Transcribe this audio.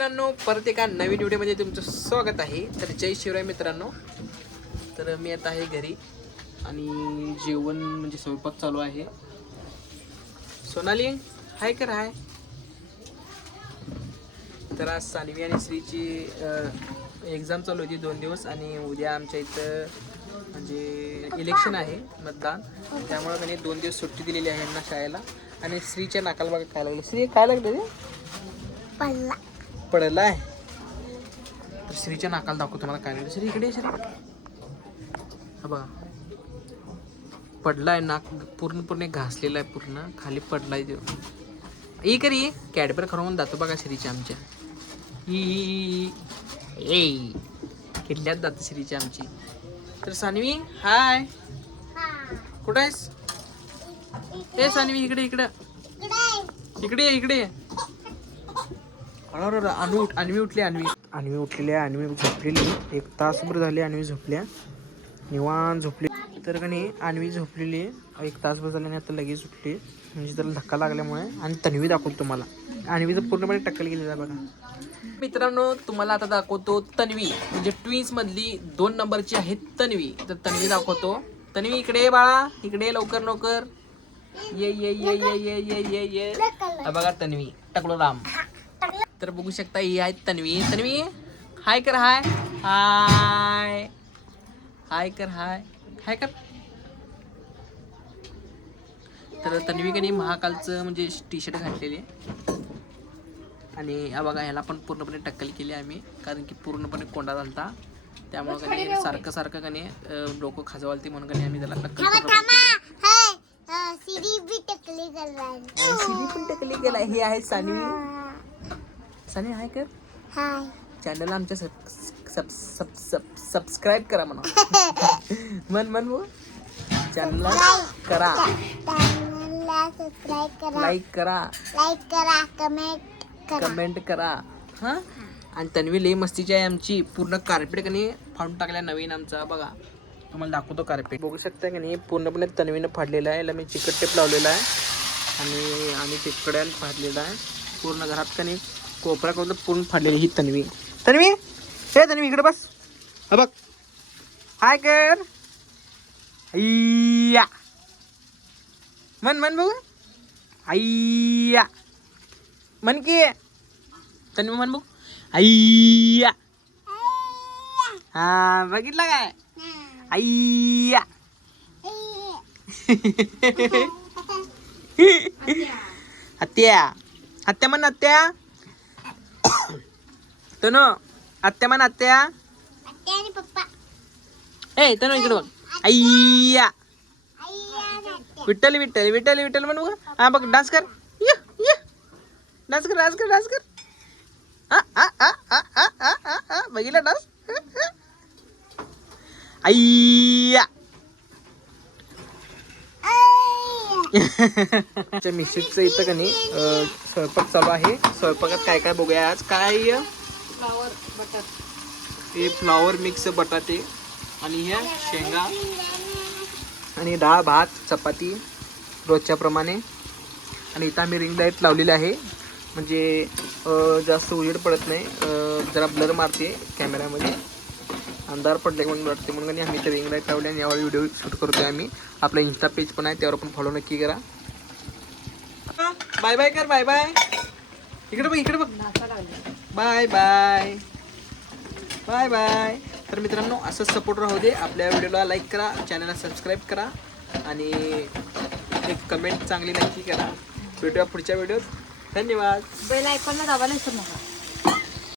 मित्रांनो, परत एका नवीन व्हिडिओमध्ये तुमचं स्वागत आहे. तर जय शिवराय मित्रांनो. तर मी आता आहे घरी आणि जेवण म्हणजे स्वयंपाक चालू आहे. सोनाली हाय कर हाय. तर आज सानवी आणि श्रीची एक्झाम चालू होती 2 दिवस आणि उद्या आमच्या इथं म्हणजे इलेक्शन आहे, मतदान. त्यामुळे त्यांनी 2 दिवस सुट्टी दिलेली आहे यांना शाळेला. आणि श्रीच्या नाकाला बघा काय लागलं. श्री काय लागलं रे? पडलाय. तर श्रीच्या नाकाला दाखवतो तुम्हाला काय लागलं. श्री इकडे श्री हा बघा पडलाय. नाक पूर्णपणे घासलेला आहे, पूर्ण खाली पडलाय. ये करी कॅडबर खरवून जातो बघा श्रीच्या आमच्या. ए किल्ल्यात जातं श्रीची आमची. तर सानवी हाय कुठं आहेस? ए सानवी इकडे इकडे इकडे इकडे. अन्वी उठली. अन्वी उठलेली आहे. अन्वी झोपलेली 1 तासभर झाली. अन्वी झोपल्या निवांत झोपली. तर का नाही अन्वी झोपलेली 1 तासभर झाल्याने आता लगेच उठली. म्हणजे त्याला धक्का लागल्यामुळे. आणि तन्वी दाखवतो तुम्हाला. अन्वीचं पूर्णपणे टक्कल गेलेलं आहे बघा मित्रांनो. तुम्हाला आता दाखवतो तन्वी, म्हणजे ट्विन्स मधली 2 नंबरची आहे तन्वी. तर तन्वी दाखवतो. तन्वी इकडे बाळा, इकडे लवकर लवकर ये ये ये ये ये ये ये ये. बघा तन्वी टकलो राम. तर बघू शकता ही आहे तन्वी. तन्वी हाय कर हाय. हाय हाय कर हाय हाय कर. तर तन्वी कनी महाकालचं म्हणजे टी शर्ट घातलेले आणि बघा ह्याला पण पूर्णपणे टक्कल केली आम्ही, कारण की पूर्णपणे कोंडा झालता. त्यामुळे कनी सारखं कनी डोकं खाजवालती म्हणून कनी आम्ही त्याला टक्कल पण टक्कली केला. हे आहे सानवी. सानवी हाय कर हाय. चॅनलला आमच्या सबस्क्राईब करा म्हणा. मन भाऊ चॅनलला करा, लाईक करा, कमेंट करा हा. आणि तन्वी लई मस्तीची आहे आमची. पूर्ण कार्पेट कनी फाडून टाकल्या नवीन आमचा. बघा तुम्हाला दाखवतो कार्पेट. बघू शकता की नाही पूर्णपणे तन्वीनं फाडलेला आहे. याला मी चिकट टेप लावलेला आहे आणि आम्ही तिकड्यानं फाडलेला आहे. पूर्ण घरात कनी कोपरा करून पूर्ण फाडलेली ही तन्वी. तन्वी हे तन्वी इकडे बस. हा बघ हाय कर. अय्या मन बघू. अय्या मन की तन्वी मन बघू. अय्या हा बघितलं काय. अय्या हत्या हत्या म्हण हत्या. तनु आत्या म्हण आत्या. ए तनु इकडे बघ. अय्या विठ्ठल विठ्ठल विठ्ठल विठ्ठल म्हण बघ. हा बघ डान्स कर. डान्स कर डान्स कर डान्स कर. बघितला डान्स. अय्या मिक्सरचं इथं का नाही स्वयंपाक चालू आहे. स्वयंपाकात काय काय बघूया आज. काय फ्लावर बटर, हे फ्लावर मिक्स बटाटे आणि ह्या शेंगा आणि डाळ भात चपाती रोजच्या प्रमाणे. आणि इथं आम्ही रिंग लाईट लावलेली आहे, म्हणजे जास्त उजेड पडत नाही. जरा ब्लर मारते कॅमेऱ्यामध्ये, अंधार पडले म्हणून वाटते म्हणून आम्ही इथं रिंग लाईट लावली. आणि यावर व्हिडिओ शूट करतोय आम्ही. आपला इंस्टा पेज पण आहे, त्यावर पण फॉलो नक्की करा. बाय बाय कर. बाय बाय इकडे बघ इकडे बघ. Bye bye bye bye. तर मित्रांनो असंच सपोर्ट राहू दे. आपल्या व्हिडिओला लाईक करा, चॅनलला सबस्क्राईब करा आणि एक कमेंट चांगली नक्की करा. भेटूया पुढच्या व्हिडिओत. धन्यवाद. बेल आयकॉनला दाबायला विसरू नका.